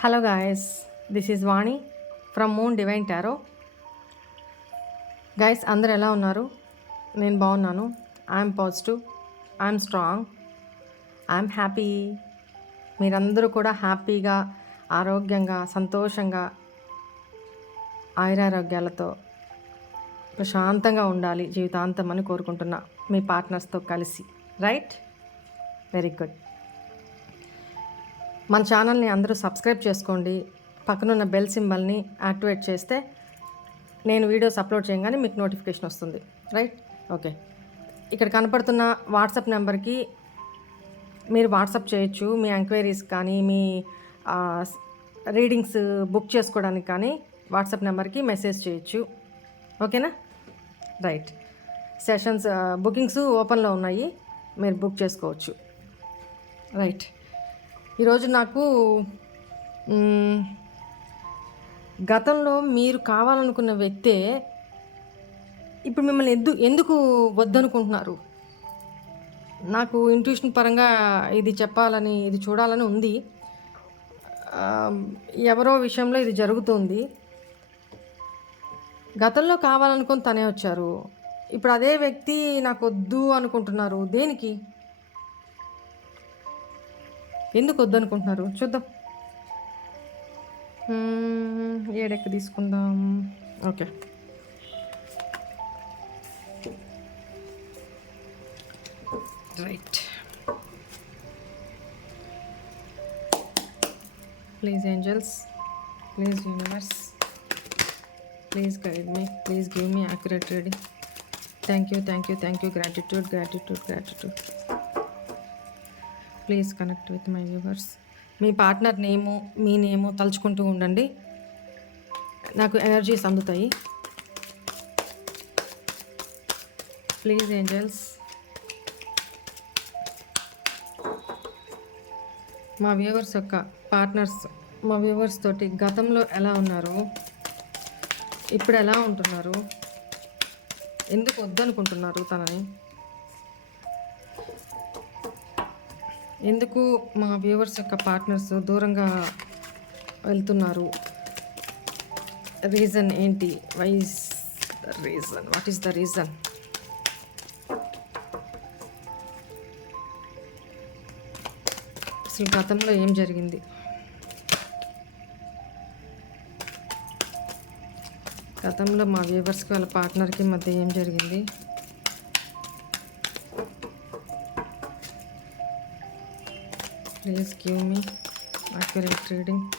Hello guys this is Vani from moon divine tarot guys అందరు ఎలా ఉన్నారు? నేను బాగున్నాను. I'm positive I'm strong I'm happy మీరందరూ కూడా హ్యాపీగా ఆరోగ్యంగా సంతోషంగా ఆయురారోగ్యాలతో ప్రశాంతంగా ఉండాలి జీవితాంతం అని కోరుకుంటున్నా మీ పార్ట్నర్స్తో కలిసి. రైట్ వెరీ గుడ్ మన ఛానల్ని అందరూ సబ్స్క్రైబ్ చేసుకోండి. పక్కనున్న బెల్ సింబల్ని యాక్టివేట్ చేస్తే నేను వీడియోస్ అప్లోడ్ చేయగానే మీకు నోటిఫికేషన్ వస్తుంది. రైట్? ఓకే. ఇక్కడ కనపడుతున్న వాట్సాప్ నెంబర్కి మీరు వాట్సాప్ చేయొచ్చు. మీ ఎంక్వైరీస్ కానీ మీ రీడింగ్స్ బుక్ చేసుకోవడానికి కానీ వాట్సాప్ నెంబర్కి మెసేజ్ చేయొచ్చు. ఓకేనా? రైట్. సెషన్స్ బుకింగ్స్ ఓపెన్లో ఉన్నాయి. మీరు బుక్ చేసుకోవచ్చు. రైట్. ఈరోజు నాకు గతంలో మీరు కావాలనుకున్న వ్యక్తే ఇప్పుడు మిమ్మల్ని ఎందు ఎందుకు వద్దనుకుంటున్నారు? నాకు ఇంట్యూషన్ పరంగా ఇది చెప్పాలని ఇది చూడాలని ఉంది. ఎవరో విషయంలో ఇది జరుగుతుంది. గతంలో కావాలనుకుని తనే వచ్చారు. ఇప్పుడు అదే వ్యక్తి నాకు వద్దు అనుకుంటున్నారు. దేనికి? ఎందుకు వద్దనుకుంటున్నారు? చూద్దాం. ఏడెక్క తీసుకుందాం. Okay. Right. Please angels please universe please guide me please give me accurate reading thank you thank you thank you. Gratitude gratitude gratitude. Please connect with my viewers. Me partner name మీ name తలుచుకుంటూ ఉండండి. నాకు energies అందుతాయి. Please angels. మా viewers యొక్క partners మా viewers తోటి గతంలో ఎలా ఉన్నారు ఇప్పుడు ఎలా ఉంటున్నారు ఎందుకు వద్దనుకుంటున్నారు తనని? ఎందుకు మా వ్యూవర్స్ యొక్క పార్ట్నర్స్ దూరంగా వెళ్తున్నారు? రీజన్ ఏంటి? Why's the reason what is the reason అసలు గతంలో ఏం జరిగింది? గతంలో మా వ్యూవర్స్కి వాళ్ళ పార్ట్నర్కి మధ్య ఏం జరిగింది? please give me accurate reading.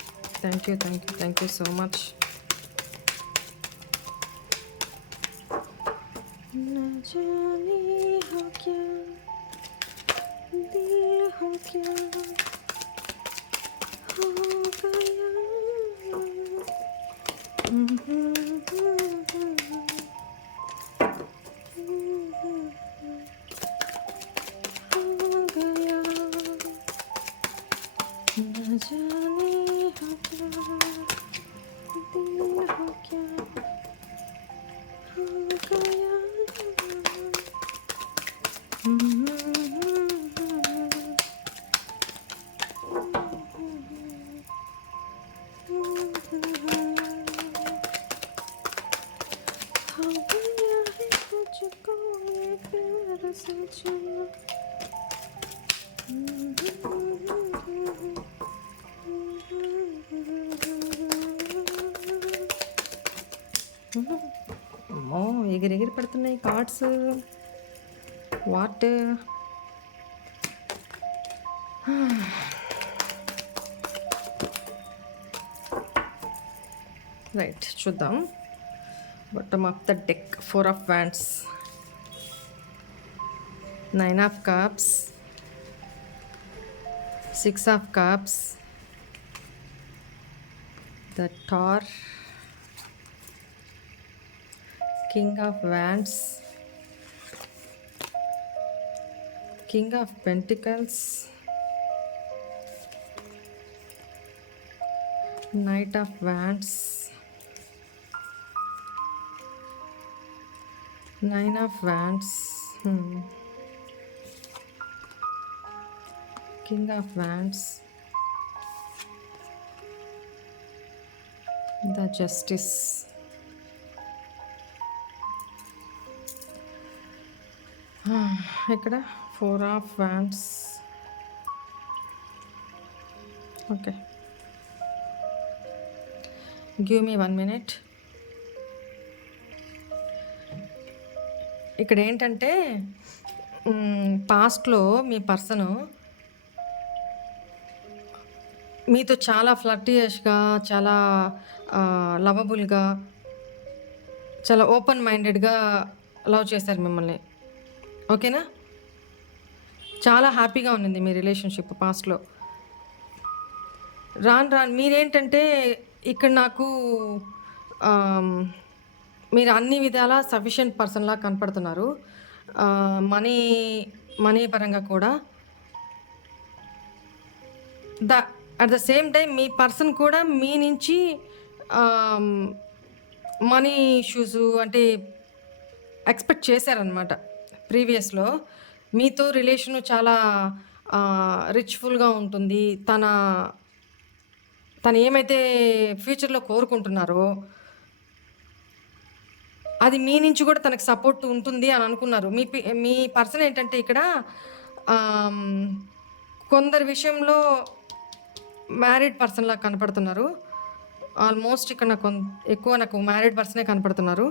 Thank you thank you thank you so much. అమ్మో ఎగిరి ఎగిరి పడుతున్నాయి కార్డ్స్ వాట్ రైట్ చూద్దాం bottom of the deck four of wands nine of cups six of cups the king of wands. King of pentacles. Knight of wands. Nine of wands. Hmm. king of wands. The justice. ఇక్కడ four of wands okay. Give me one minute ఇక్కడ ఏంటంటే పాస్ట్లో మీ person మీతో చాలా ఫ్లర్టియస్గా చాలా లవబుల్గా చాలా open మైండెడ్గా love చేశారు మిమ్మల్ని. ఓకేనా? చాలా హ్యాపీగా ఉన్నింది మీ రిలేషన్షిప్ పాస్ట్లో. రాను రాను మీరేంటంటే ఇక్కడ నాకు మీరు అన్ని విధాలా సఫిషియెంట్ పర్సన్లా కనపడుతున్నారు. మనీ మనీ పరంగా కూడా. The at the same time me person కూడా మీ నుంచి మనీ ఇష్యూస్ అంటే ఎక్స్పెక్ట్ చేశారనమాట ప్రీవియస్లో మీతో రిలేషన్ చాలా రిచ్ఫుల్గా ఉంటుంది. తన తను ఏమైతే ఫ్యూచర్లో కోరుకుంటున్నారో అది మీ నుంచి కూడా తనకు సపోర్ట్ ఉంటుంది అని అనుకున్నారు. మీ మీ పర్సన్ ఏంటంటే ఇక్కడ కొందరి విషయంలో మ్యారీడ్ పర్సన్లా కనపడుతున్నారు. ఆల్మోస్ట్ ఇక్కడ నాకు ఎక్కువ నాకు మ్యారీడ్ పర్సనే కనపడుతున్నారు.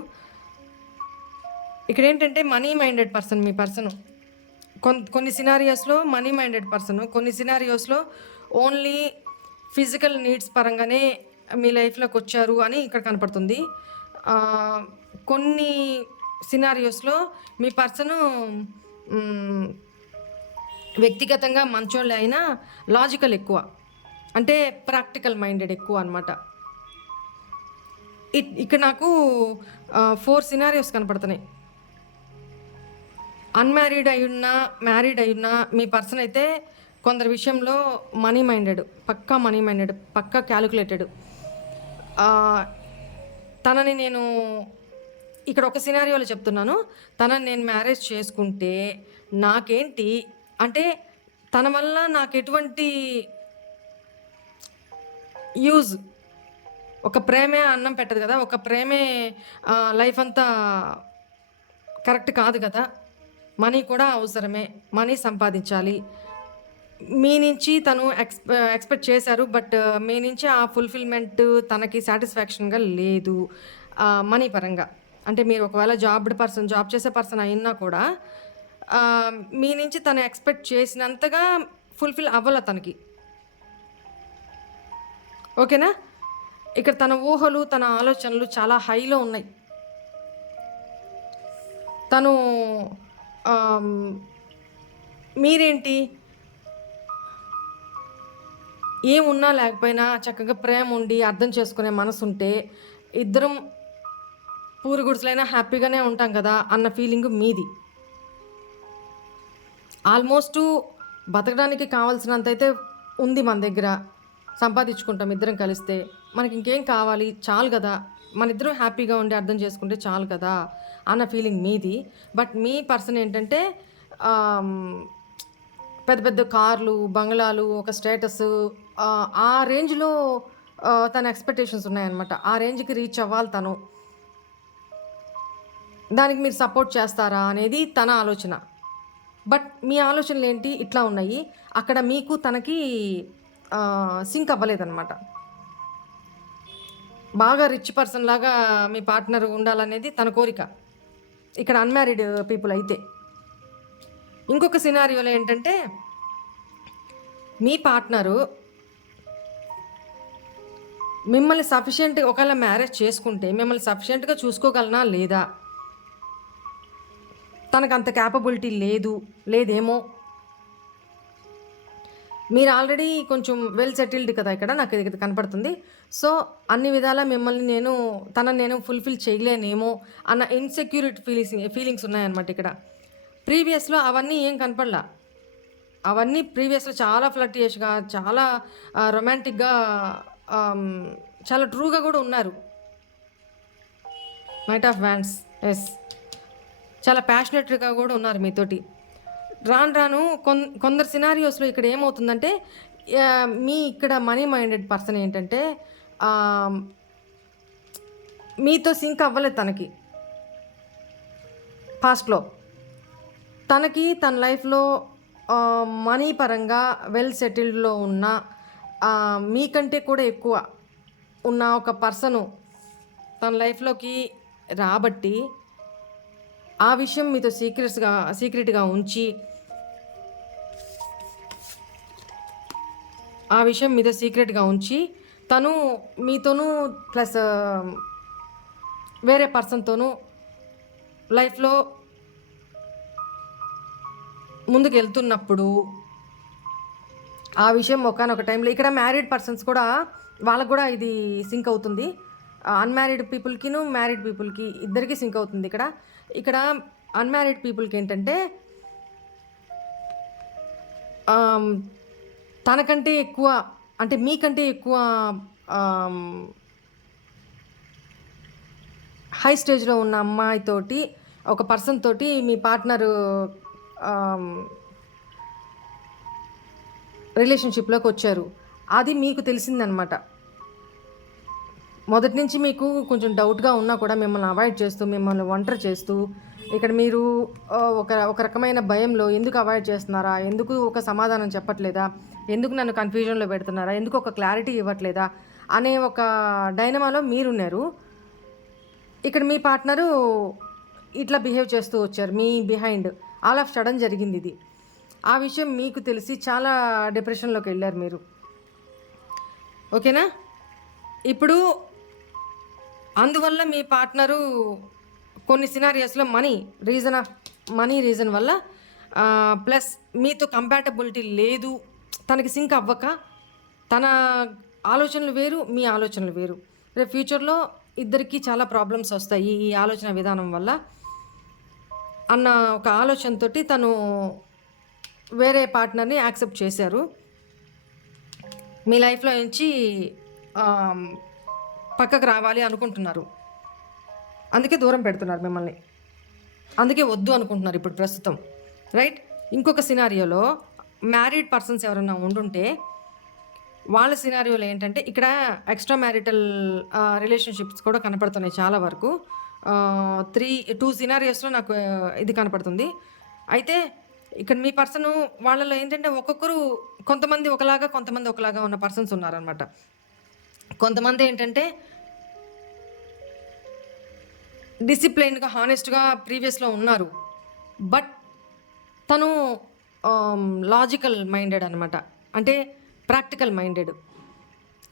ఇక్కడ ఏంటంటే మనీ మైండెడ్ పర్సన్ మీ పర్సన్. కొన్ని కొన్ని సినారియోస్లో మనీ మైండెడ్ పర్సన్ కొన్ని సినారియోస్లో ఓన్లీ ఫిజికల్ నీడ్స్ పరంగానే మీ లైఫ్లోకి వచ్చారు అని ఇక్కడ కనపడుతుంది. కొన్ని సినారియోస్లో మీ పర్సను వ్యక్తిగతంగా మంచోళ్ళు అయినా లాజికల్ ఎక్కువ. అంటే ప్రాక్టికల్ మైండెడ్ ఎక్కువ అనమాట ఇక్కడ నాకు ఫోర్ సినారియోస్ కనపడుతున్నాయి. అన్మ్యారీడ్ అయ్యున్నా మ్యారీడ్ అయ్యున్నా మీ పర్సన్ అయితే కొందరి విషయంలో మనీ మైండెడ్ పక్కా మనీ మైండెడ్ పక్కా క్యాలిక్యులేటెడ్ తనని నేను ఇక్కడ ఒక సినారియోలో చెప్తున్నాను. తనని నేను మ్యారేజ్ చేసుకుంటే నాకేంటి? అంటే తన వల్ల నాకు ఎటువంటి యూజ్ ఒక ప్రేమే అన్నం పెట్టదు కదా ఒక ప్రేమే లైఫ్ అంతా కరెక్ట్ కాదు కదా. మనీ కూడా అవసరమే మనీ సంపాదించాలి. మీ నుంచి తను ఎక్స్ ఎక్స్పెక్ట్ చేశారు బట్ మీ నుంచి ఆ ఫుల్ఫిల్మెంట్ తనకి సాటిస్ఫాక్షన్గా లేదు మనీ పరంగా. అంటే మీరు ఒకవేళ జాబ్డ్ పర్సన్ జాబ్ చేసే పర్సన్ అయినా కూడా మీ నుంచి తను ఎక్స్పెక్ట్ చేసినంతగా ఫుల్ఫిల్ అవ్వాల తనకి. ఓకేనా? ఇక్కడ తన ఊహలు తన ఆలోచనలు చాలా హైలో ఉన్నాయి. తను మీరేంటి? ఏమున్నా లేకపోయినా చక్కగా ప్రేమ ఉండి అర్థం చేసుకునే మనసు ఉంటే ఇద్దరం పూరి గుడిసెలైనా హ్యాపీగానే ఉంటాం కదా అన్న ఫీలింగ్ మీది. ఆల్మోస్ట్ బతకడానికి కావాల్సినంత అయితే ఉంది మన దగ్గర. సంపాదించుకుంటాం ఇద్దరం కలిస్తే. మనకి ఇంకేం కావాలి? చాలు కదా. మన ఇద్దరం హ్యాపీగా ఉండి అర్థం చేసుకుంటే చాలు కదా అన్న ఫీలింగ్ మీది. బట్ మీ పర్సన్ ఏంటంటే పెద్ద పెద్ద కార్లు బంగ్లాలు ఒక స్టేటస్ ఆ రేంజ్లో తన ఎక్స్పెక్టేషన్స్ ఉన్నాయన్నమాట. ఆ రేంజ్కి రీచ్ అవ్వాలి తను. దానికి మీరు సపోర్ట్ చేస్తారా అనేది తన ఆలోచన. బట్ మీ ఆలోచనలు ఏంటి ఇట్లా ఉన్నాయి. అక్కడ మీకు తనకి సింక్ అవ్వలేదన్నమాట. బాగా రిచ్ పర్సన్ లాగా మీ పార్ట్నర్ ఉండాలనేది తన కోరిక. ఇక్కడ అన్మ్యారీడ్ పీపుల్ అయితే. ఇంకొక సినారియోలో ఏంటంటే మీ పార్ట్నరు మిమ్మల్ని సఫిషియెంట్ ఒకవేళ మ్యారేజ్ చేసుకుంటే మిమ్మల్ని సఫిషియెంట్గా చూసుకోగలనా లేదా? తనకు అంత క్యాపబిలిటీ లేదు లేదేమో? మీరు ఆల్రెడీ కొంచెం వెల్ సెటిల్డ్ కదా ఇక్కడ నాకు ఇది కనపడుతుంది. సో అన్ని విధాలా మిమ్మల్ని నేను తనని నేను ఫుల్ఫిల్ చేయలేనేమో అన్న ఇన్సెక్యూరిటీ ఫీలింగ్స్ ఫీలింగ్స్ ఉన్నాయన్నమాట ఇక్కడ. ప్రీవియస్లో అవన్నీ ఏం కనపడలా. అవన్నీ ప్రీవియస్లో చాలా ఫ్లటియస్గా చాలా రొమాంటిక్గా చాలా ట్రూగా కూడా ఉన్నారు. నైట్ ఆఫ్ వ్యాండ్స్ ఎస్ చాలా ప్యాషనెట్గా కూడా ఉన్నారు మీతోటి. రాను రాను కొన్ కొందరు సినారియోస్లో ఇక్కడ ఏమవుతుందంటే మీ ఇక్కడ మనీ మైండెడ్ పర్సన్ ఏంటంటే మీతో సింక్ అవ్వలేదు తనకి. పాస్ట్లో తనకి తన లైఫ్లో మనీ పరంగా వెల్ సెటిల్డ్లో ఉన్న మీకంటే కూడా ఎక్కువ ఉన్న ఒక పర్సను తన లైఫ్లోకి రాబట్టి ఆ విషయం మీతో సీక్రెట్స్గా సీక్రెట్గా ఉంచి ఆ విషయం మీతో సీక్రెట్గా ఉంచి తను మీతోనూ ప్లస్ వేరే పర్సన్తోనూ లైఫ్లో ముందుకు వెళ్తున్నప్పుడు ఆ విషయం ఒకనొక టైంలో ఇక్కడ మ్యారీడ్ పర్సన్స్ కూడా వాళ్ళకు కూడా ఇది సింక్ అవుతుంది. అన్మ్యారీడ్ పీపుల్కిను మ్యారీడ్ పీపుల్కి ఇద్దరికి సింక్ అవుతుంది ఇక్కడ. ఇక్కడ అన్మ్యారీడ్ పీపుల్కి ఏంటంటే తనకంటే ఎక్కువ అంటే మీకంటే ఎక్కువ హై స్టేజ్లో ఉన్న అమ్మాయితోటి ఒక పర్సన్ తోటి మీ పార్ట్నరు రిలేషన్షిప్లోకి వచ్చారు. అది మీకు తెలిసిందనమాట. మొదటి నుంచి మీకు కొంచెం డౌట్గా ఉన్నా కూడా మిమ్మల్ని అవాయిడ్ చేస్తూ మిమ్మల్ని ఒంటరి చేస్తూ ఇక్కడ మీరు ఒక ఒక రకమైన భయంలో ఎందుకు అవాయిడ్ చేస్తున్నారా? ఎందుకు ఒక సమాధానం చెప్పట్లేదా? ఎందుకు నన్ను కన్ఫ్యూజన్లో పెడుతున్నారా? ఎందుకు ఒక క్లారిటీ ఇవ్వట్లేదా? అనే ఒక డైనమాలో మీరున్నారు. ఇక్కడ మీ పార్ట్నరు ఇట్లా బిహేవ్ చేస్తూ వచ్చారు మీ బిహైండ్. ఆల్ ఆఫ్ సడన్ జరిగింది ఇది. ఆ విషయం మీకు తెలిసి చాలా డిప్రెషన్లోకి వెళ్ళారు మీరు. ఓకేనా? ఇప్పుడు అందువల్ల మీ పార్ట్నరు కొన్ని సినారియోస్లో money reason of money reason వల్ల ప్లస్ మీతో కంపాటబిలిటీ లేదు తనకి సింక్ అవ్వక తన ఆలోచనలు వేరు మీ ఆలోచనలు వేరు. రేపు ఫ్యూచర్లో ఇద్దరికి చాలా ప్రాబ్లమ్స్ వస్తాయి ఈ ఆలోచన విధానం వల్ల అన్న ఒక ఆలోచనతో తను వేరే పార్ట్నర్ని యాక్సెప్ట్ చేశారు. మీ లైఫ్లో నుంచి పక్కకు రావాలి అనుకుంటున్నారు. అందుకే దూరం పెడుతున్నారు మిమ్మల్ని. అందుకే వద్దు అనుకుంటున్నారు ఇప్పుడు ప్రస్తుతం. రైట్ ఇంకొక సినారియోలో మ్యారీడ్ పర్సన్స్ ఎవరైనా ఉండుంటే వాళ్ళ సినారియోలో ఏంటంటే ఇక్కడ ఎక్స్ట్రా మ్యారిటల్ రిలేషన్షిప్స్ కూడా కనపడుతున్నాయి చాలా వరకు. త్రీ టూ సినారియోస్లో నాకు ఇది కనపడుతుంది. అయితే ఇక్కడ మీ పర్సన్ వాళ్ళలో ఏంటంటే ఒక్కొక్కరు కొంతమంది ఒకలాగా కొంతమంది ఒకలాగా ఉన్న పర్సన్స్ ఉన్నారనమాట కొంతమంది ఏంటంటే డిసిప్లైన్గా హానెస్ట్గా ప్రీవియస్లో ఉన్నారు. బట్ తను లాజికల్ మైండెడ్ అనమాట అంటే ప్రాక్టికల్ మైండెడ్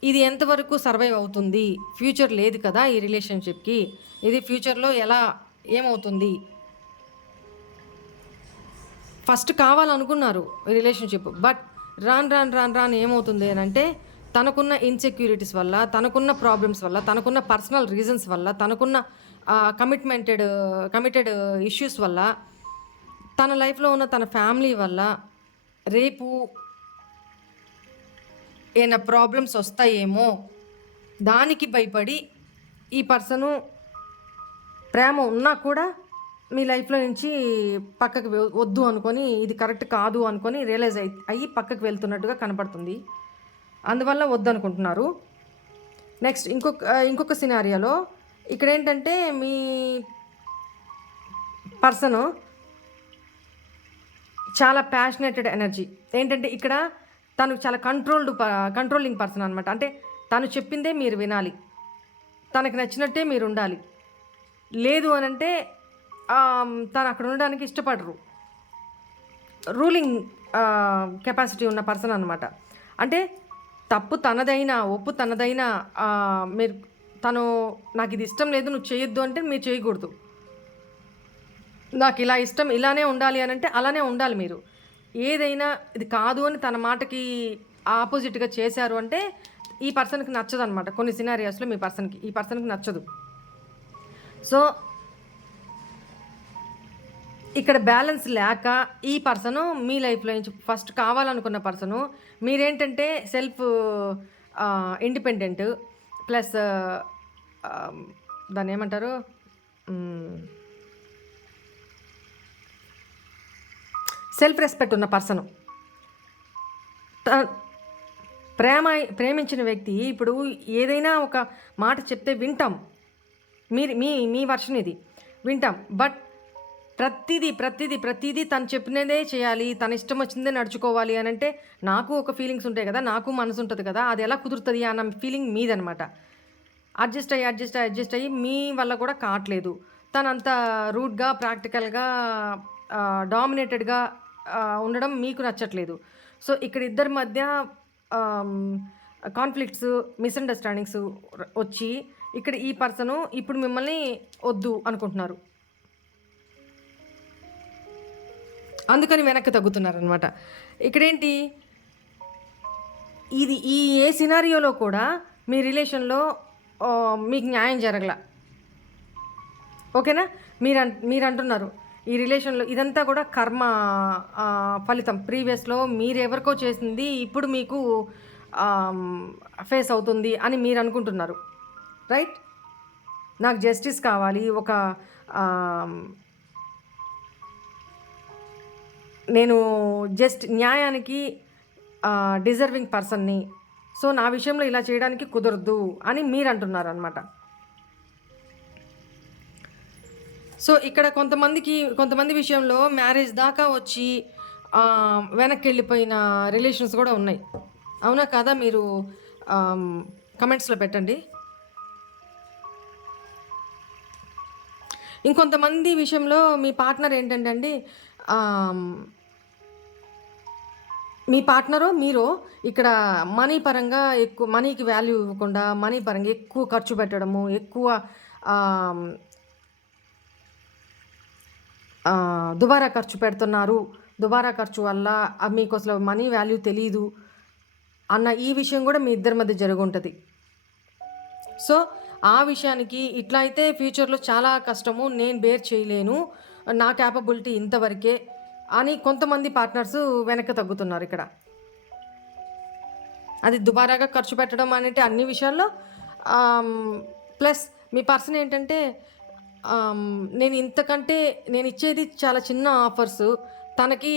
ఇది ఎంతవరకు సర్వైవ్ అవుతుంది? ఫ్యూచర్ లేదు కదా ఈ రిలేషన్షిప్కి ఇది ఫ్యూచర్లో ఎలా ఏమవుతుంది? ఫస్ట్ కావాలనుకున్నారు ఈ రిలేషన్షిప్ బట్ రాన్ రాన్ రాన్ రాన్ ఏమవుతుంది అని అంటే తనకున్న ఇన్సెక్యూరిటీస్ వల్ల తనకున్న ప్రాబ్లమ్స్ వల్ల తనకున్న పర్సనల్ రీజన్స్ వల్ల తనకున్న కమిట్మెంటెడ్ కమిటెడ్ ఇష్యూస్ వల్ల తన లైఫ్లో ఉన్న తన ఫ్యామిలీ వల్ల రేపు ఏమైనా ప్రాబ్లమ్స్ వస్తాయేమో దానికి భయపడి ఈ పర్సను ప్రేమ ఉన్నా కూడా మీ లైఫ్లో నుంచి పక్కకి వద్దు అనుకొని ఇది కరెక్ట్ కాదు అనుకొని రియలైజ్ అయి అయ్యి పక్కకి వెళ్తున్నట్టుగా కనపడుతుంది. అందువల్ల వద్దనుకుంటున్నారు. నెక్స్ట్ ఇంకొక ఇంకొక సినారియాలో ఇక్కడ ఏంటంటే మీ పర్సను చాలా ప్యాషనేటెడ్ ఎనర్జీ ఏంటంటే ఇక్కడ తను చాలా కంట్రోల్డ్ కంట్రోలింగ్ పర్సన్ అనమాట అంటే తను చెప్పిందే మీరు వినాలి. తనకు నచ్చినట్టే మీరు ఉండాలి. లేదు అని అంటే తను అక్కడ ఉండడానికి ఇష్టపడరు. రూలింగ్ కెపాసిటీ ఉన్న పర్సన్ అనమాట అంటే తప్పు తనదైనా ఒప్పు తనదైనా మీరు తను నాకు ఇది ఇష్టం లేదు నువ్వు చేయొద్దు అంటే మీరు చేయకూడదు. నాకు ఇలా ఇష్టం ఇలానే ఉండాలి అని అంటే అలానే ఉండాలి మీరు. ఏదైనా ఇది కాదు అని తన మాటకి ఆపోజిట్గా చేశారు అంటే ఈ పర్సన్కి నచ్చదు అనమాట కొన్ని సినారియాస్లో మీ పర్సన్కి ఈ పర్సన్కి నచ్చదు. సో ఇక్కడ బ్యాలెన్స్ లేక ఈ పర్సను మీ లైఫ్లో నుంచి ఫస్ట్ కావాలనుకున్న పర్సను మీరేంటంటే సెల్ఫ్ ఇండిపెండెంట్ ప్లస్ దాన్ని ఏమంటారు? సెల్ఫ్ రెస్పెక్ట్ ఉన్న పర్సను. ప్రేమ ప్రేమించిన వ్యక్తి ఇప్పుడు ఏదైనా ఒక మాట చెప్తే వింటాం. మీరు మీ మీ వర్షన్ ఇది. వింటాం. బట్ ప్రతిదీ ప్రతిదీ ప్రతిదీ తను చెప్పినదే చేయాలి తన ఇష్టం వచ్చిందే నడుచుకోవాలి అని అంటే నాకు ఒక ఫీలింగ్స్ ఉంటాయి కదా నాకు మనసు ఉంటుంది కదా అది ఎలా కుదురుతుంది అన్న ఫీలింగ్ మీదనమాట. అడ్జస్ట్ అయ్యి అడ్జస్ట్ అయ్యి అడ్జస్ట్ అయ్యి మీ వల్ల కూడా కావట్లేదు. తను అంత రూడ్గా ప్రాక్టికల్గా డామినేటెడ్గా ఉండడం మీకు నచ్చట్లేదు. సో ఇక్కడ ఇద్దరి మధ్య కాన్ఫ్లిక్ట్స్ మిస్అండర్స్టాండింగ్స్ వచ్చి ఇక్కడ ఈ పర్సను ఇప్పుడు మిమ్మల్ని వద్దు అనుకుంటున్నారు. అందుకని వెనక్కి తగ్గుతున్నారనమాట ఇక్కడేంటి? ఇది ఈ ఏ సినారియోలో కూడా మీ రిలేషన్లో మీకు న్యాయం జరగల. ఓకేనా? మీరు అన్- మీరు అంటున్నారు ఈ రిలేషన్లో ఇదంతా కూడా కర్మ ఫలితం. ప్రీవియస్లో మీరు ఎవరికో చేసింది ఇప్పుడు మీకు ఫేస్ అవుతుంది అని మీరు అనుకుంటున్నారు రైట్? నాకు జస్టిస్ కావాలి ఒక నేను జస్ట్ న్యాయానికి డిజర్వింగ్ పర్సన్ని సో నా విషయంలో ఇలా చేయడానికి కుదరదు అని మీరు అంటున్నారు అనమాట సో ఇక్కడ కొంతమందికి కొంతమంది విషయంలో మ్యారేజ్ దాకా వచ్చి వెనక్కి వెళ్ళిపోయిన రిలేషన్స్ కూడా ఉన్నాయి. అవునా కాదా మీరు కమెంట్స్లో పెట్టండి. ఇంకొంతమంది విషయంలో మీ పార్ట్నర్ ఏంటంటే అండి మీ పార్ట్నరు మీరు ఇక్కడ మనీ పరంగా ఎక్కువ మనీకి వాల్యూ ఇవ్వకుండా మనీ పరంగా ఎక్కువ ఖర్చు పెట్టడము ఎక్కువ దుబారా ఖర్చు పెడుతున్నారు. దుబారా ఖర్చు వల్ల మీకు అసలు మనీ వాల్యూ తెలియదు అన్న ఈ విషయం కూడా మీ ఇద్దరి మధ్య జరుగుంటుంది. సో ఆ విషయానికి ఇట్లా అయితే ఫ్యూచర్లో చాలా కష్టము నేను బేర్ చేయలేను. నా క్యాపబిలిటీ ఇంతవరకే. అని కొంతమంది పార్ట్నర్స్ వెనక్కి తగ్గుతున్నారు ఇక్కడ. అది దుబారాగా ఖర్చు పెట్టడం అనేది అన్ని విషయాల్లో ప్లస్ మీ పర్సన్ ఏంటంటే నేను ఇంతకంటే నేను ఇచ్చేది చాలా చిన్న ఆఫర్స్ తనకి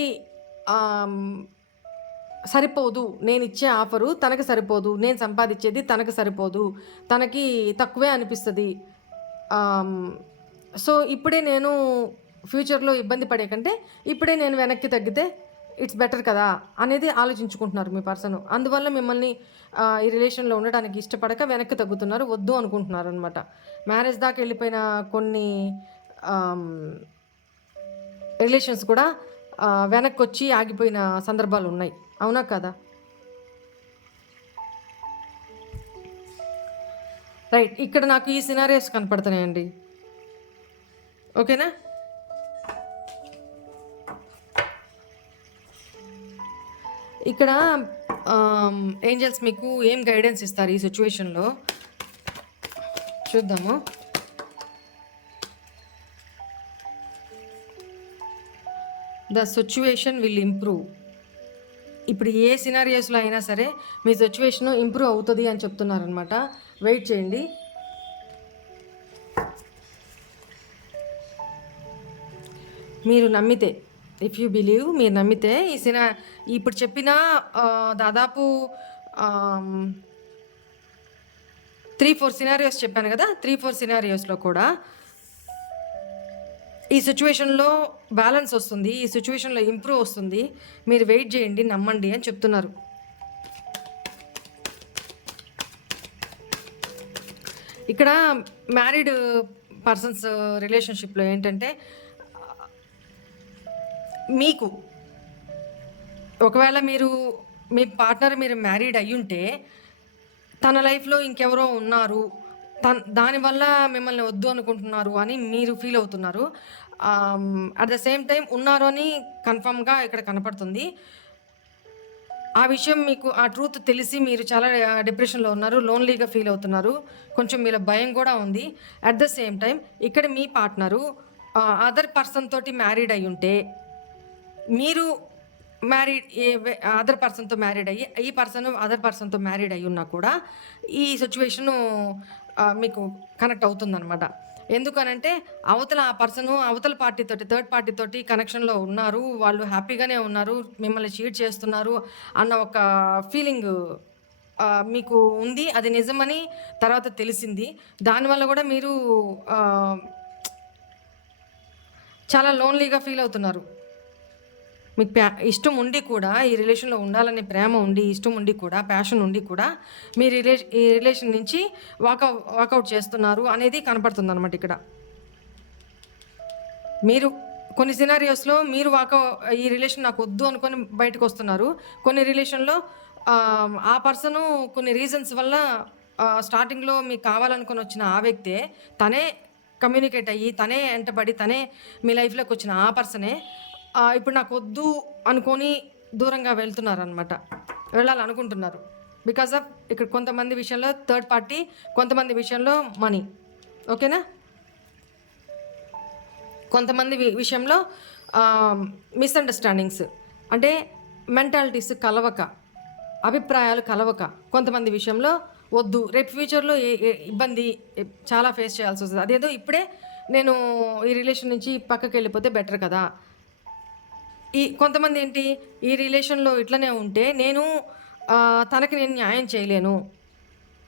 సరిపోదు. నేను ఇచ్చే ఆఫరు తనకి సరిపోదు. నేను సంపాదించేది తనకి సరిపోదు. తనకి తక్కువే అనిపిస్తుంది. సో ఇప్పుడే నేను ఫ్యూచర్లో ఇబ్బంది పడే కంటే ఇప్పుడే నేను వెనక్కి తగ్గితే ఇట్స్ బెటర్ కదా అనేది ఆలోచించుకుంటున్నారు మీ పర్సన్. అందువల్ల మిమ్మల్ని ఈ రిలేషన్లో ఉండడానికి ఇష్టపడక వెనక్కి తగ్గుతున్నారు వద్దు అనుకుంటున్నారు అనమాట మ్యారేజ్ దాకా వెళ్ళిపోయిన కొన్ని రిలేషన్స్ కూడా వెనక్కి వచ్చి ఆగిపోయిన సందర్భాలు ఉన్నాయి. అవునా కదా? రైట్ ఇక్కడ నాకు ఈ సినారియోస్ కనపడుతున్నాయండి. ఓకేనా? ఇక్కడ ఏంజల్స్ మీకు ఏం గైడెన్స్ ఇస్తారు ఈ సిచ్యువేషన్లో చూద్దాము. ద సిచ్యువేషన్ విల్ ఇంప్రూవ్ ఇప్పుడు ఏ సినారియోస్లో అయినా సరే మీ సిచ్యువేషన్ ఇంప్రూవ్ అవుతుంది అని చెప్తున్నారనమాట వెయిట్ చేయండి. మీరు నమ్మితే ఇఫ్ యూ బిలీవ్ మీరు నమ్మితే ఈ సినా ఇప్పుడు చెప్పిన దాదాపు త్రీ ఫోర్ సినారియోస్ చెప్పాను కదా త్రీ ఫోర్ సినారియోస్లో కూడా ఈ సిచ్యువేషన్లో బ్యాలెన్స్ వస్తుంది ఈ సిచ్యువేషన్లో ఇంప్రూవ్ వస్తుంది. మీరు వెయిట్ చేయండి నమ్మండి అని చెప్తున్నారు. ఇక్కడ మ్యారీడ్ పర్సన్స్ రిలేషన్షిప్లో ఏంటంటే మీకు. ఒకవేళ మీరు మీ పార్ట్నర్ మీరు మ్యారీడ్ అయ్యుంటే తన లైఫ్లో ఇంకెవరో ఉన్నారు. తన దానివల్ల మిమ్మల్ని వద్దు అనుకుంటున్నారు అని మీరు ఫీల్ అవుతున్నారు. అట్ ద సేమ్ టైం ఉన్నారు అని కన్ఫర్మ్గా ఇక్కడ కనపడుతుంది. ఆ విషయం మీకు ఆ ట్రూత్ తెలిసి మీరు చాలా డిప్రెషన్లో ఉన్నారు లోన్లీగా ఫీల్ అవుతున్నారు. కొంచెం మీలో భయం కూడా ఉంది. అట్ ద సేమ్ టైం ఇక్కడ మీ పార్ట్నరు అదర్ పర్సన్ తోటి మ్యారీడ్ అయి ఉంటే మీరు మ్యారీడ్ అదర్ పర్సన్తో మ్యారీడ్ అయ్యి ఈ పర్సన్ అదర్ పర్సన్తో మ్యారీడ్ అయి ఉన్నా కూడా ఈ సిచ్యువేషను మీకు కనెక్ట్ అవుతుందన్నమాట. ఎందుకనంటే అవతల ఆ పర్సన్ అవతల పార్టీతోటి థర్డ్ పార్టీతోటి కనెక్షన్లో ఉన్నారు వాళ్ళు హ్యాపీగానే ఉన్నారు మిమ్మల్ని చీట్ చేస్తున్నారు అన్న ఒక ఫీలింగ్ మీకు ఉంది అది నిజమని తర్వాత తెలిసింది. దానివల్ల కూడా మీరు చాలా లోన్లీగా ఫీల్ అవుతున్నారు. మీకు ప్యా ఇష్టం ఉండి కూడా ఈ రిలేషన్లో ఉండాలనే ప్రేమ ఉండి ఇష్టం ఉండి కూడా ప్యాషన్ ఉండి కూడా మీ రిలే ఈ రిలేషన్ నుంచి వాకౌ వాకౌట్ చేస్తున్నారు అనేది కనపడుతుంది అనమాట ఇక్కడ. మీరు కొన్ని సినారియోస్లో మీరు వాక ఈ రిలేషన్ నాకు వద్దు అనుకొని బయటకు వస్తున్నారు. కొన్ని రిలేషన్లో ఆ, పర్సను కొన్ని రీజన్స్ వల్ల స్టార్టింగ్లో మీకు కావాలనుకుని వచ్చిన ఆ వ్యక్తే తనే కమ్యూనికేట్ అయ్యి తనే ఎంటబడి తనే మీ లైఫ్లోకి వచ్చిన ఆ పర్సనే ఇప్పుడు నాకు వద్దు అనుకొని దూరంగా వెళ్తున్నారు అనమాట వెళ్ళాలనుకుంటున్నారు. బికాస్ ఆఫ్ ఇక్కడ కొంతమంది విషయంలో థర్డ్ పార్టీ కొంతమంది విషయంలో మనీ ఓకేనా కొంతమంది విషయంలో మిస్అండర్స్టాండింగ్స్ అంటే మెంటాలిటీస్ కలవక అభిప్రాయాలు కలవక కొంతమంది విషయంలో వద్దు. రేపు ఫ్యూచర్లో ఏ ఇబ్బంది చాలా ఫేస్ చేయాల్సి వస్తుంది. అదేదో ఇప్పుడే నేను ఈ రిలేషన్ నుంచి పక్కకి వెళ్ళిపోతే బెటర్ కదా. ఈ కొంతమంది ఏంటి ఈ రిలేషన్లో ఇట్లనే ఉంటే నేను తనకి నేను న్యాయం చేయలేను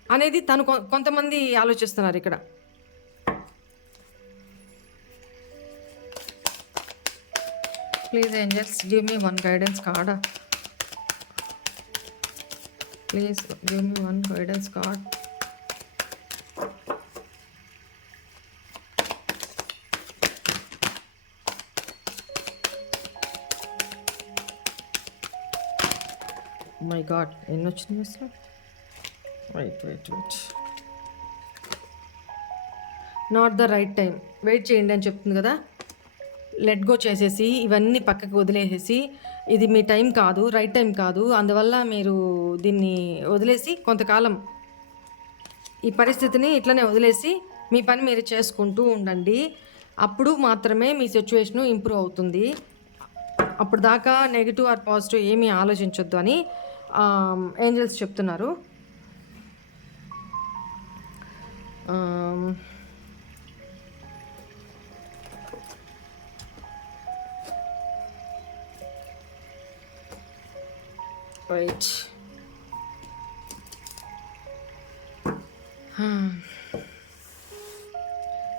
అనేది తను కొ- కొంతమంది ఆలోచిస్తున్నారు ఇక్కడ. Please angels give me one guidance card please give me one guidance card god ఎన్ని వచ్చింది అసలు? Wait wait wait not the right time wait చేయండి అని చెప్తుంది కదా? లెట్ గో చేసేసి ఇవన్నీ పక్కకు వదిలేసేసి ఇది మీ టైం కాదు రైట్ టైం కాదు. అందువల్ల మీరు దీన్ని వదిలేసి కొంతకాలం ఈ పరిస్థితిని ఇట్లనే వదిలేసి మీ పని మీరు చేసుకుంటూ ఉండండి. అప్పుడు మాత్రమే మీ సిచ్యువేషన్ ఇంప్రూవ్ అవుతుంది. అప్పుడు దాకా నెగిటివ్ ఆర్ పాజిటివ్ ఏమీ ఆలోచించొద్దు అని ఏంజల్స్ చెప్తున్నారు. Right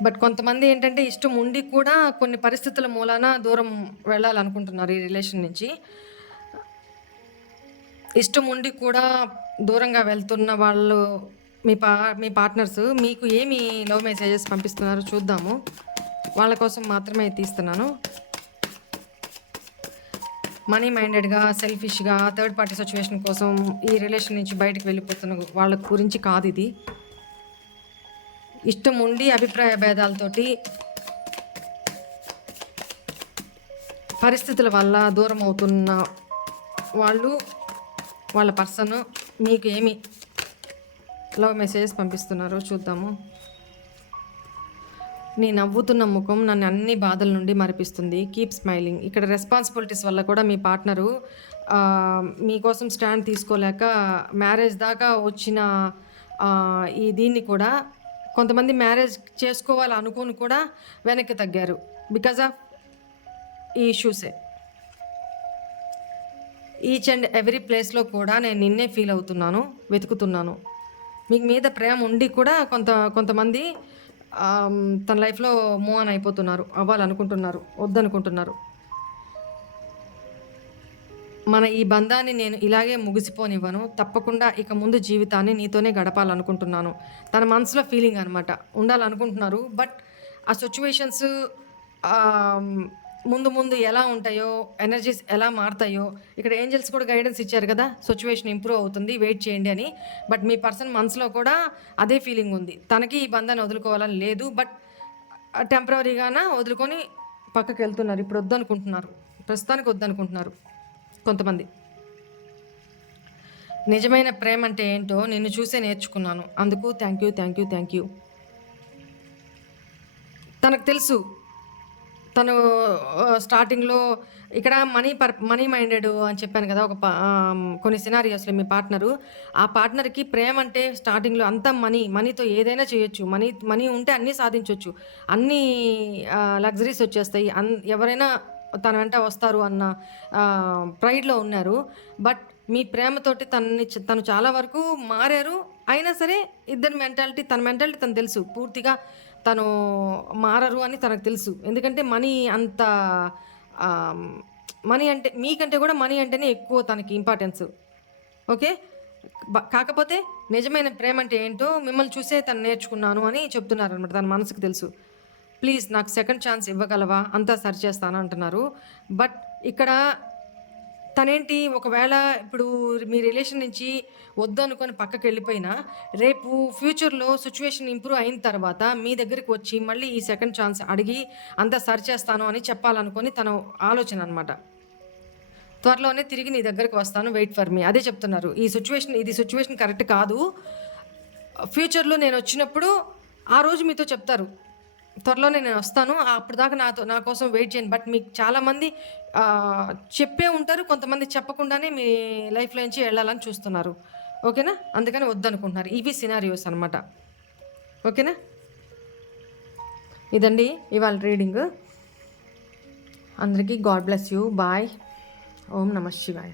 but hmm. కొంతమంది ఏంటంటే ఇష్టం ఉండి కూడా కొన్ని పరిస్థితుల మూలాన దూరం వెళ్ళాలనుకుంటున్నారు ఈ రిలేషన్ నుంచి. ఇష్టం ఉండి కూడా దూరంగా వెళ్తున్న వాళ్ళు మీ పా మీ పార్ట్నర్స్ మీకు ఏమి లవ్ మెసేజెస్ పంపిస్తున్నారో చూద్దాము. వాళ్ళ కోసం మాత్రమే తీస్తున్నాను. మనీ మైండెడ్గా సెల్ఫిష్గా థర్డ్ పార్టీ సిచ్యువేషన్ కోసం ఈ రిలేషన్ నుంచి బయటకు వెళ్ళిపోతున్న వాళ్ళ గురించి కాదు ఇది. ఇష్టం ఉండి అభిప్రాయ భేదాలతోటి పరిస్థితుల వల్ల దూరం అవుతున్న వాళ్ళు వాళ్ళ పర్సన్ మీకు ఏమి లవ్ మెసేజెస్ పంపిస్తున్నారో చూద్దాము. నీ నవ్వుతున్న ముఖం నన్ను అన్ని బాధల నుండి మరిపిస్తుంది. కీప్ స్మైలింగ్ ఇక్కడ రెస్పాన్సిబిలిటీస్ వల్ల కూడా మీ పార్ట్నరు మీకోసం స్టాండ్ తీసుకోలేక మ్యారేజ్ దాకా వచ్చిన ఈ దీన్ని కూడా కొంతమంది మ్యారేజ్ చేసుకోవాలనుకోని కూడా వెనక్కి తగ్గారు. బికాజ్ ఆఫ్ ఈ ఇష్యూసే ఈచ్ అండ్ ఎవ్రీ ప్లేస్లో కూడా నేను నిన్నే ఫీల్ అవుతున్నాను వెతుకుతున్నాను. మీకు మీద ప్రేమ ఉండి కూడా కొంత కొంతమంది తన లైఫ్లో మూవ్ ఆన్ అయిపోతున్నారు అవ్వాలనుకుంటున్నారు వద్దనుకుంటున్నారు. మన ఈ బంధాన్ని నేను ఇలాగే ముగిసిపోనివ్వను. తప్పకుండా ఇక ముందు జీవితాన్ని నీతోనే గడపాలనుకుంటున్నాను. తన మనసులో ఫీలింగ్ అనమాట ఉండాలనుకుంటున్నారు బట్ ఆ సిచ్యువేషన్స్ ముందు ముందు ఎలా ఉంటాయో ఎనర్జీస్ ఎలా మారుతాయో ఇక్కడ ఏంజల్స్ కూడా గైడెన్స్ ఇచ్చారు కదా సిచ్యువేషన్ ఇంప్రూవ్ అవుతుంది వెయిట్ చేయండి అని. బట్ మీ పర్సన్ మనసులో కూడా అదే ఫీలింగ్ ఉంది. తనకి ఈ బంధాన్ని వదులుకోవాలని లేదు బట్ టెంపరీగాన వదులుకొని పక్కకి వెళ్తున్నారు. ఇప్పుడు వద్దనుకుంటున్నారు. ప్రస్తుతానికి వద్దనుకుంటున్నారు కొంతమంది. నిజమైన ప్రేమ అంటే ఏంటో నిన్ను చూసే నేర్చుకున్నాను. అందుకు thank you thank you thank you తనకు తెలుసు తను స్టార్టింగ్లో ఇక్కడ మనీ పర్ మనీ మైండెడ్ అని చెప్పాను కదా ఒక పా- కొన్ని సినారియోస్లో మీ పార్ట్నరు ఆ పార్ట్నర్కి ప్రేమ అంటే స్టార్టింగ్లో అంతా మనీ మనీతో ఏదైనా చేయొచ్చు. మనీ మనీ ఉంటే అన్నీ సాధించవచ్చు అన్నీ లగ్జరీస్ వచ్చేస్తాయి. అన్ ఎవరైనా తన వెంట వస్తారు అన్న ప్రైడ్లో ఉన్నారు. బట్ మీ ప్రేమతోటి తనని తను చాలా వరకు మారారు. అయినా సరే ఇద్దరి మెంటాలిటీ తన మెంటాలిటీ తను తెలుసు. పూర్తిగా తను మారరు అని తనకు తెలుసు. ఎందుకంటే మనీ అంత మనీ అంటే మీకంటే కూడా మనీ అంటేనే ఎక్కువ తనకి ఇంపార్టెన్స్ ఓకే? కాకపోతే నిజమైన ప్రేమ అంటే ఏంటో మిమ్మల్ని చూసే తను నేర్చుకున్నాను అని చెప్తున్నారు అనమాట తన మనసుకు తెలుసు. ప్లీజ్ నాకు సెకండ్ ఛాన్స్ ఇవ్వగలవా? అంతా సరి చేస్తాను అంటున్నారు. బట్ ఇక్కడ తనేంటి ఒకవేళ ఇప్పుడు మీ రిలేషన్ నుంచి వద్దనుకొని పక్కకి వెళ్ళిపోయినా రేపు ఫ్యూచర్లో సిచ్యువేషన్ ఇంప్రూవ్ అయిన తర్వాత మీ దగ్గరికి వచ్చి మళ్ళీ ఈ సెకండ్ ఛాన్స్ అడిగి అంతా సరి చేస్తాను అని చెప్పాలనుకొని తన ఆలోచన అనమాట త్వరలోనే తిరిగి నీ దగ్గరికి వస్తాను వెయిట్ ఫర్ మీ. అదే చెప్తున్నారు. ఈ సిచ్యువేషన్ ఇది సిచ్యువేషన్ కరెక్ట్ కాదు. ఫ్యూచర్లో నేను వచ్చినప్పుడు ఆ రోజు మీతో చెప్తారు. త్వరలోనే నేను వస్తాను. అప్పుడు దాకా నాతో నా కోసం వెయిట్ చేయండి. బట్ మీకు చాలామంది చెప్పే ఉంటారు. కొంతమంది చెప్పకుండానే మీ లైఫ్లో నుంచి వెళ్ళాలని చూస్తున్నారు. ఓకేనా? అందుకని వద్దనుకుంటున్నారు. ఇవి సినారియోస్ అనమాట ఓకేనా? ఇదండి ఇవాళ రీడింగ్. అందరికీ గాడ్ బ్లెస్ యూ. బాయ్. ఓం నమ శివాయ.